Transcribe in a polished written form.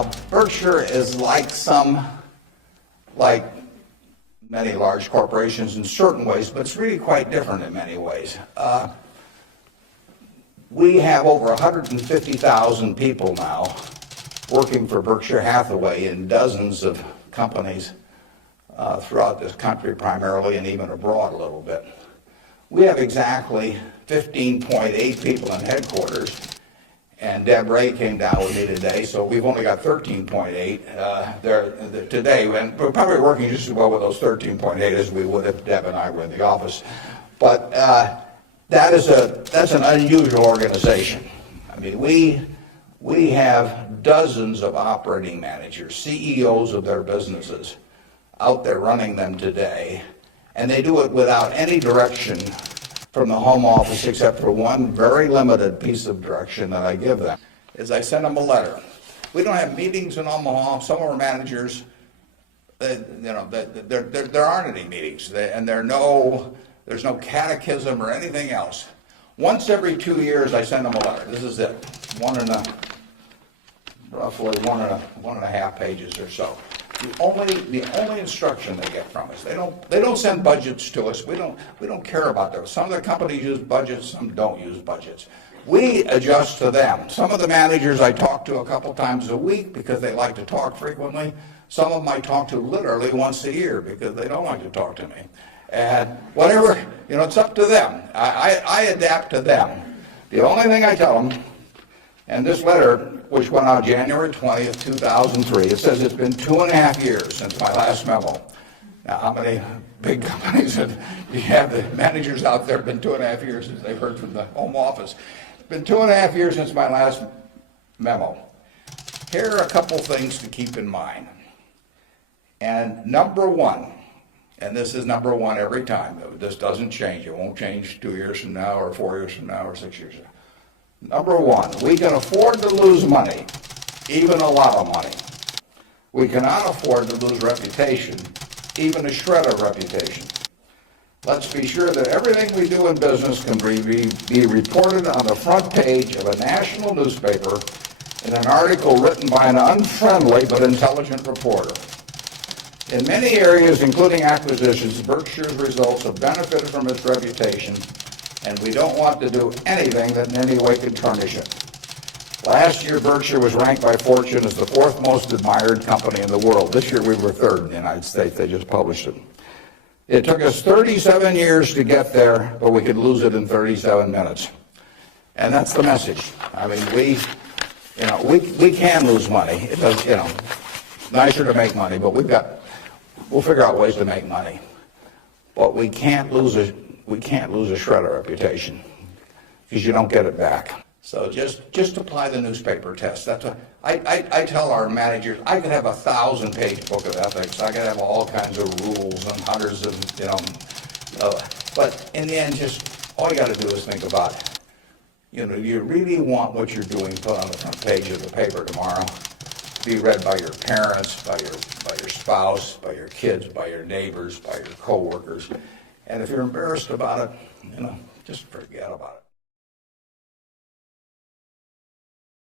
Now, Berkshire is like many large corporations in certain ways, but it's really quite different in many ways. We have over 150,000 people now working for Berkshire Hathaway in dozens of companies throughout this country primarily, and even abroad a little bit. We have exactly 15.8 people in headquarters, and Deb Ray came down with me today, so we've only got 13.8 there today, and we're probably working just as well with those 13.8 as we would if Deb and I were in the office. But that's an unusual organization. I mean, we have dozens of operating managers, CEOs of their businesses, out there running them today, and they do it without any direction from the home office except for one very limited piece of direction that I give them, is I send them a letter. We don't have meetings in Omaha. Some of our managers, there aren't any meetings, and there's no catechism or anything else. Once every 2 years, I send them a letter. This is it, roughly one and a half pages or so. The only instruction they get from us. They don't send budgets to us. We don't care about those. Some of the companies use budgets, some don't use budgets. We adjust to them. Some of the managers I talk to a couple times a week because they like to talk frequently. Some of them I talk to literally once a year because they don't like to talk to me. And whatever, it's up to them. I adapt to them. The only thing I tell them, and this letter, which went out January 20th, 2003, it says it's been 2.5 years since my last memo. Now, how many big companies do you have the managers out there? It's been 2.5 years since they've heard from the home office. It's been 2.5 years since my last memo. Here are a couple things to keep in mind. And number one, and this is number one every time. This doesn't change. It won't change 2 years from now or 4 years from now or 6 years from now. Number one, we can afford to lose money, even a lot of money. We cannot afford to lose reputation, even a shred of reputation. Let's be sure that everything we do in business can be reported on the front page of a national newspaper in an article written by an unfriendly but intelligent reporter. In many areas, including acquisitions, Berkshire's results have benefited from its reputation, and we don't want to do anything that in any way could tarnish it. Last year, Berkshire was ranked by Fortune as the 4th most admired company in the world. This year, we were 3rd in the United States. They just published it. It took us 37 years to get there, but we could lose it in 37 minutes. And that's the message. I mean, we can lose money. It does, nicer to make money, but we'll figure out ways to make money. But we can't lose a shred of reputation because you don't get it back. So just apply the newspaper test. That's what I tell our managers. I could have a 1,000-page book of ethics. I could have all kinds of rules and hundreds of but in the end, just all you got to do is think about it. You really want what you're doing put on the front page of the paper tomorrow, be read by your parents, by your spouse, by your kids, by your neighbors, by your coworkers. And if you're embarrassed about it, just forget about it.